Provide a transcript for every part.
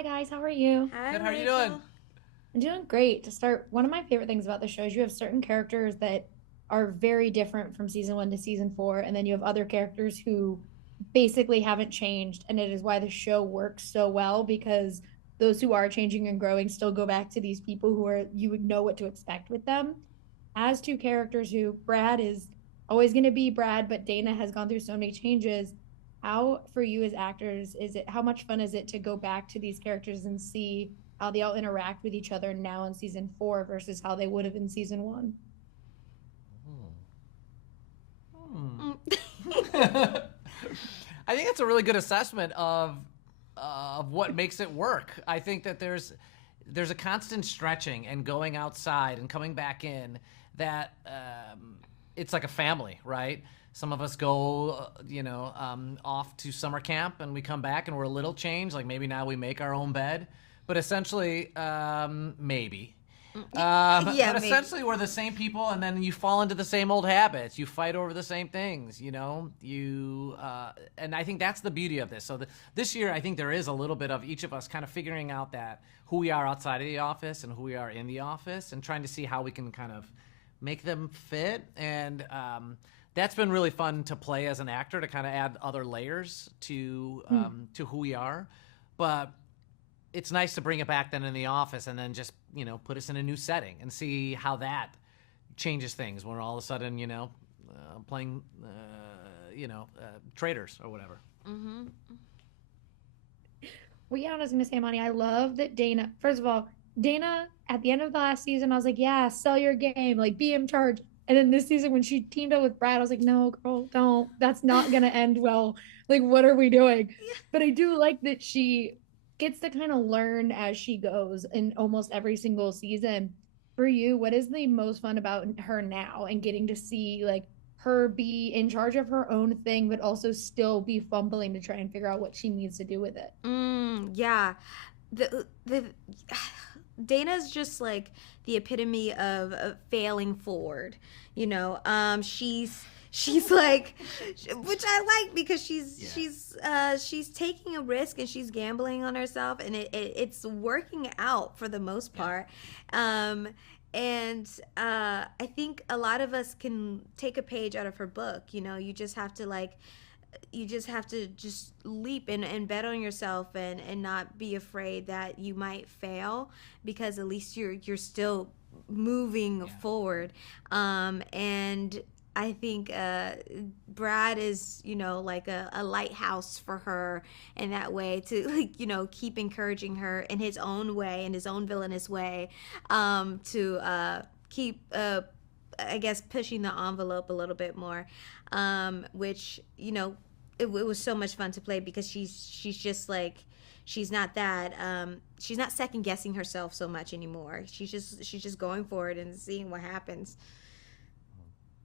Hi guys, how are you? Hi, Good. How are you doing? Rachel. I'm doing great. To start, one of my favorite things about the show is you have certain characters that are very different from season one to season four, and then you have other characters who basically haven't changed, and it is why the show works so well because those who are changing and growing still go back to these people who are you would know what to expect with them. As two characters who Brad is always going to be Brad, but Dana has gone through so many changes. How for you as actors is it? How much fun is it to go back to these characters and see how they all interact with each other now in season four versus how they would have in season one? Hmm. Mm. I think that's a really good assessment of what makes it work. I think that there's a constant stretching and going outside and coming back in that it's like a family, right? Some of us go, off to summer camp and we come back and we're a little changed. Like maybe now we make our own bed, but essentially, maybe. Yeah, But maybe. essentially, we're the same people, and then you fall into the same old habits. You fight over the same things, and I think that's the beauty of this. So this year, I think there is a little bit of each of us kind of figuring out that who we are outside of the office and who we are in the office, and trying to see how we can kind of make them fit. And that's been really fun to play as an actor to kind of add other layers to who we are. But it's nice to bring it back then in the office and then just put us in a new setting and see how that changes things when we're all of a sudden playing traders or whatever. Mm-hmm. Well, yeah, I was gonna say, Monty, I love that Dana. First of all, Dana at the end of the last season, I was like, yeah, sell your game, like be in charge. And then this season, when she teamed up with Brad, I was like, no, girl, don't. That's not gonna end well. Like, what are we doing? But I do like that she gets to kind of learn as she goes in almost every single season. For you, what is the most fun about her now and getting to see like her be in charge of her own thing, but also still be fumbling to try and figure out what she needs to do with it? Yeah. The Dana's just like the epitome of failing forward. She's like, which I like because she's taking a risk and she's gambling on herself, and it's working out for the most part. Um, and I think a lot of us can take a page out of her book. You just have to just leap and bet on yourself and not be afraid that you might fail, because at least you're still moving Yeah. forward. And I think Brad is, like a lighthouse for her in that way, to like, keep encouraging her in his own way, in his own villainous way, to keep I guess pushing the envelope a little bit more, which it was so much fun to play because she's just like, she's not second guessing herself so much anymore. She's just going for it and seeing what happens.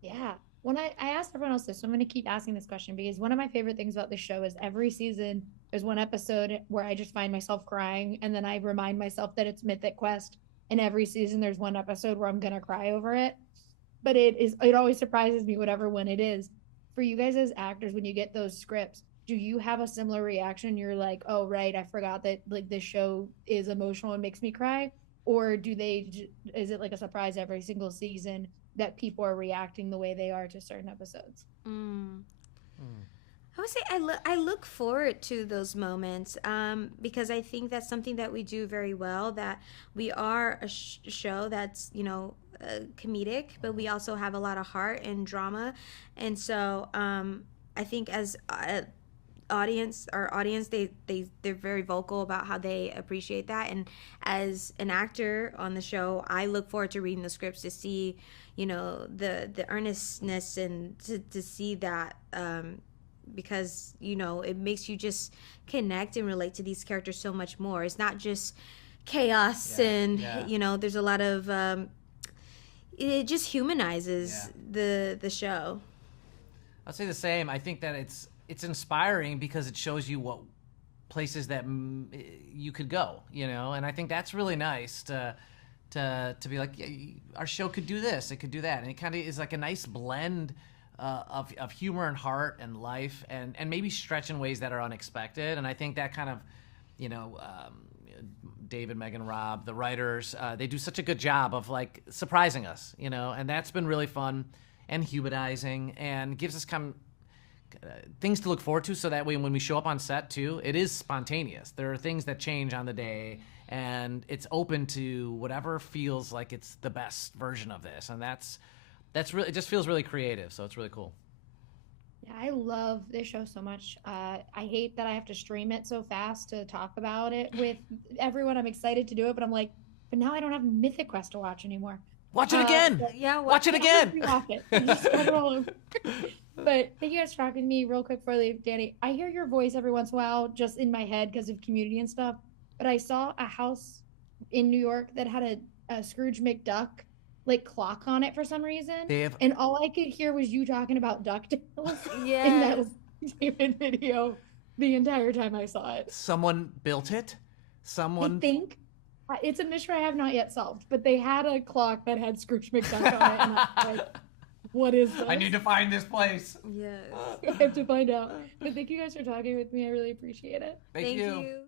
Yeah. When I asked everyone else this, so I'm going to keep asking this question because one of my favorite things about the show is every season there's one episode where I just find myself crying, and then I remind myself that it's Mythic Quest. And every season there's one episode where I'm going to cry over it. But it always surprises me, whatever one it is. For you guys as actors, when you get those scripts, do you have a similar reaction? You're like, oh, right, I forgot that like this show is emotional and makes me cry. Or is it like a surprise every single season that people are reacting the way they are to certain episodes? Mm. Hmm. I would say I look forward to those moments, because I think that's something that we do very well. That we are a show that's comedic, but we also have a lot of heart and drama, and so I think as our audience, they're very vocal about how they appreciate that. And as an actor on the show, I look forward to reading the scripts to see the earnestness, and to see that, because it makes you just connect and relate to these characters so much more. It's not just chaos, Yeah. and Yeah. there's a lot of it just Yeah. humanizes the show. I'd say the same. I think that it's inspiring because it shows you what places that you could go, and I think that's really nice to be like, yeah, our show could do this, it could do that, and it kind of is like a nice blend of humor and heart and life, and maybe stretch in ways that are unexpected. And I think that kind of, you know, um, David, Megan, Rob, the writers, they do such a good job of like surprising us, you know, and that's been really fun and humanizing and gives us things to look forward to, so that way when we show up on set too, it is spontaneous. There are things that change on the day, and it's open to whatever feels like it's the best version of this, and that's really, it just feels really creative, so it's really cool. Yeah, I love this show so much. I hate that I have to stream it so fast to talk about it with everyone. I'm excited to do it, but I'm like, but now I don't have Mythic Quest to watch anymore. Watch it again. Yeah, watch it again. Watch it. Just start it all over. But thank you guys for talking to me real quick before I leave. Danny, I hear your voice every once in a while just in my head because of Community and stuff. But I saw a house in New York that had a Scrooge McDuck like clock on it for some reason. And all I could hear was you talking about DuckTales in that David video the entire time I saw it. Someone built it? I think. It's a mystery I have not yet solved, but they had a clock that had Scrooge McDuck on it, and I was like, what is this? I need to find this place. Yes. I have to find out. But thank you guys for talking with me. I really appreciate it. Thank you.